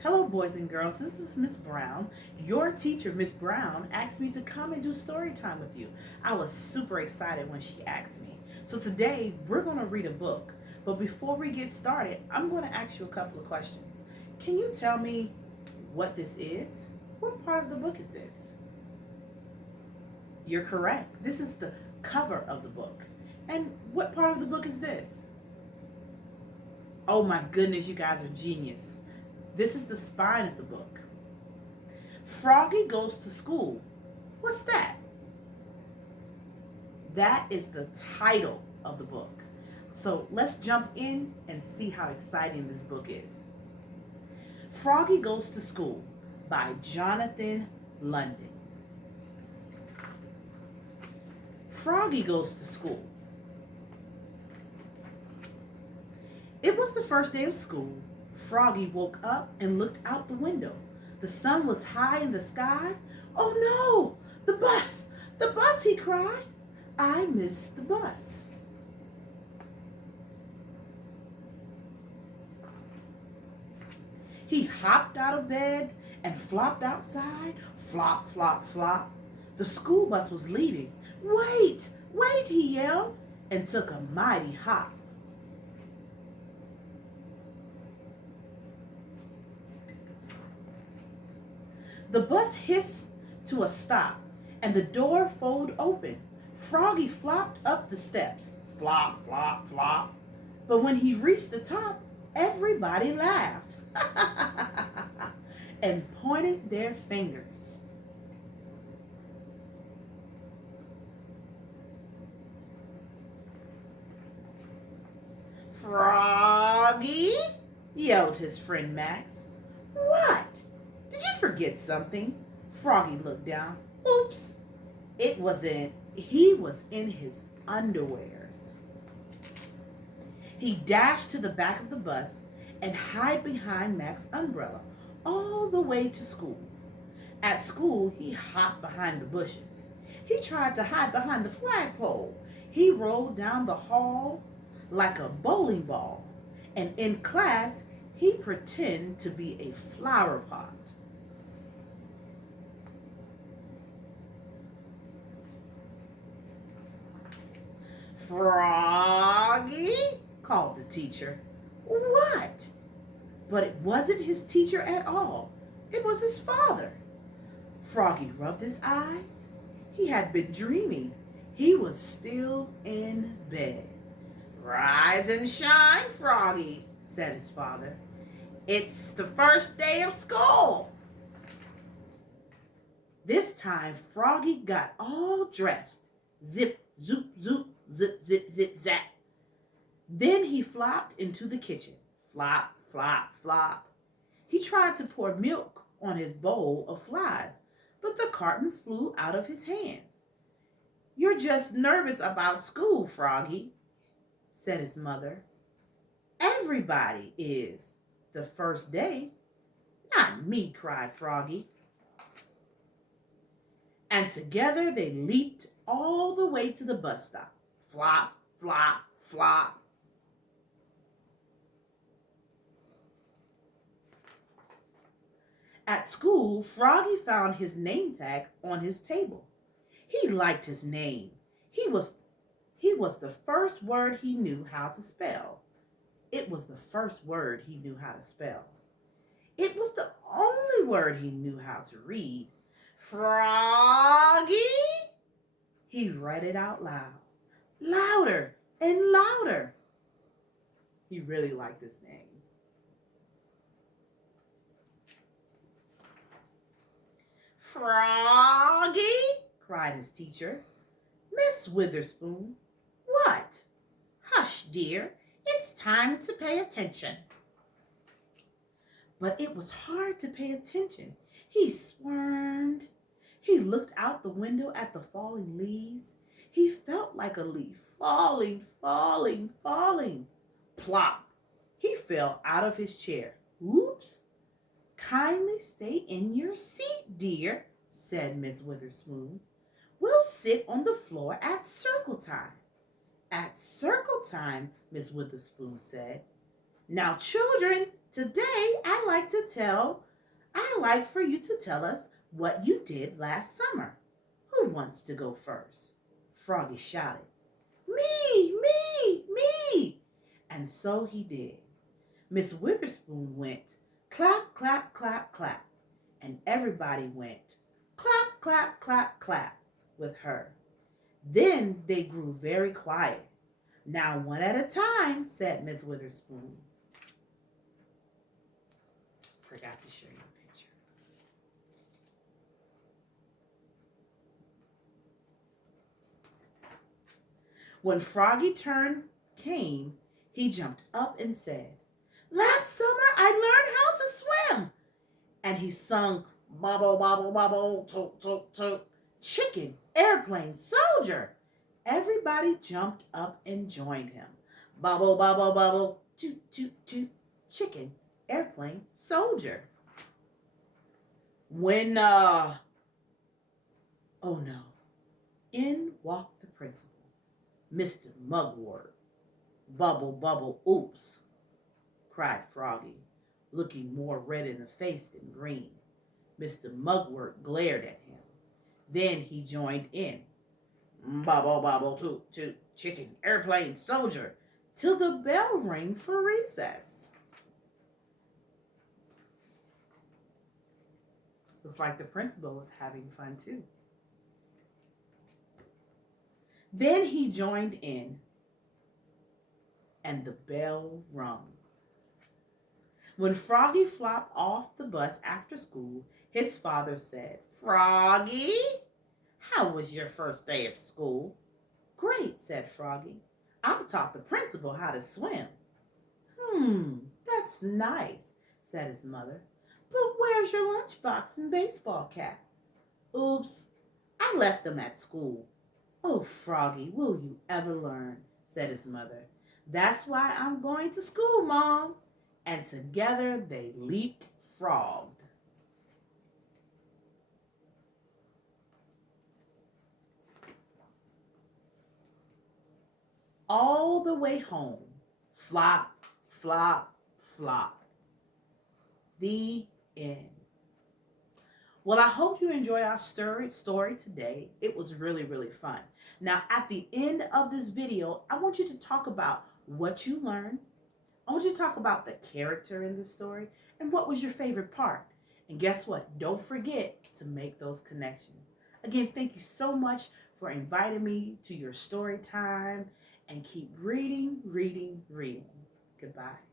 Hello, boys and girls. This is Miss Brown. Your teacher, Miss Brown, asked me to come and do story time with you. I was super excited when she asked me. So today we're going to read a book. But before we get started, I'm going to ask you a couple of questions. Can you tell me what this is? What part of the book is this? You're correct. This is the cover of the book. And what part of the book is this? Oh my goodness, you guys are genius. This is the spine of the book. Froggy goes to school. What's that? That is the title of the book. So let's jump in and see how exciting this book is. Froggy Goes to School by Johnathan London. Froggy goes to school. It was the first day of school. Froggy woke up and looked out the window. The sun was high in the sky. Oh no! The bus! The bus, he cried. I missed the bus. He hopped out of bed and flopped outside. Flop, flop, flop. The school bus was leaving. Wait! Wait, he yelled, and took a mighty hop. The bus hissed to a stop, and the door folded open. Froggy flopped up the steps. Flop, flop, flop. But when he reached the top, everybody laughed and pointed their fingers. Froggy, yelled his friend Max. What? Did you forget something? Froggy looked down. Oops. He was in his underwears. He dashed to the back of the bus and hid behind Max's umbrella all the way to school. At school, he hopped behind the bushes. He tried to hide behind the flagpole. He rolled down the hall like a bowling ball. And in class, he pretended to be a flower pot. Froggy, called the teacher. What? But it wasn't his teacher at all. It was his father. Froggy rubbed his eyes. He had been dreaming. He was still in bed. Rise and shine, Froggy, said his father. It's the first day of school. This time, Froggy got all dressed. Zip, zoop, zoop, zip, zip, zip, zap. Then he flopped into the kitchen. Flop, flop, flop. He tried to pour milk on his bowl of flies, but the carton flew out of his hands. You're just nervous about school, Froggy, said his mother. Everybody is. The first day. Not me, cried Froggy. And together they leaped all the way to the bus stop. Flop, flop, flop. At school, Froggy found his name tag on his table. He liked his name. He was the first word he knew how to spell. It was the first word he knew how to spell. It was the only word he knew how to read. Froggy! He read it out loud. Louder and louder. He really liked his name. Froggy, cried his teacher. Miss Witherspoon, what? Hush, dear. It's time to pay attention. But it was hard to pay attention. He squirmed. He looked out the window at the falling leaves. He felt like a leaf falling, falling, falling. Plop! He fell out of his chair. Oops! Kindly stay in your seat, dear, said Miss Witherspoon. We'll sit on the floor at circle time. At circle time, Miss Witherspoon said. Now, children, Today, I like for you to tell us what you did last summer. Who wants to go first? Froggy shouted. Me. And so he did. Miss Witherspoon went clap, clap, clap, clap. And everybody went clap, clap, clap, clap with her. Then they grew very quiet. Now, one at a time, said Miss Witherspoon. Forgot to show you a picture. When Froggy turn came, he jumped up and said, Last summer I learned how to swim. And he sung, bobble, bobble, bobble, toot, toot, toot, chicken, airplane, soldier. Everybody jumped up and joined him. Bubble, bubble, bubble, toot, toot, toot, chicken, airplane, soldier. When, oh no, in walked the principal, Mr. Mugwort. Bubble, bubble, oops, cried Froggy, looking more red in the face than green. Mr. Mugwort glared at him. Then he joined in. Bubble, bubble, toot, toot, chicken, airplane, soldier, till the bell rang for recess. Looks like the principal was having fun too. Then he joined in, and the bell rung. When Froggy flopped off the bus after school, his father said, Froggy, how was your first day of school? Great, said Froggy. I taught the principal how to swim. That's nice, said his mother. But where's your lunchbox and baseball cap? Oops, I left them at school. Oh, Froggy, will you ever learn, said his mother. That's why I'm going to school, Mom. And together they leaped frogged. All the way home, flop, flop, flop. The end. Well, I hope you enjoy our story today. It was really, really fun. Now, at the end of this video, I want you to talk about what you learned. I want you to talk about the character in the story and what was your favorite part. And guess what? Don't forget to make those connections. Again, thank you so much for inviting me to your story time, and keep reading, reading, reading. Goodbye.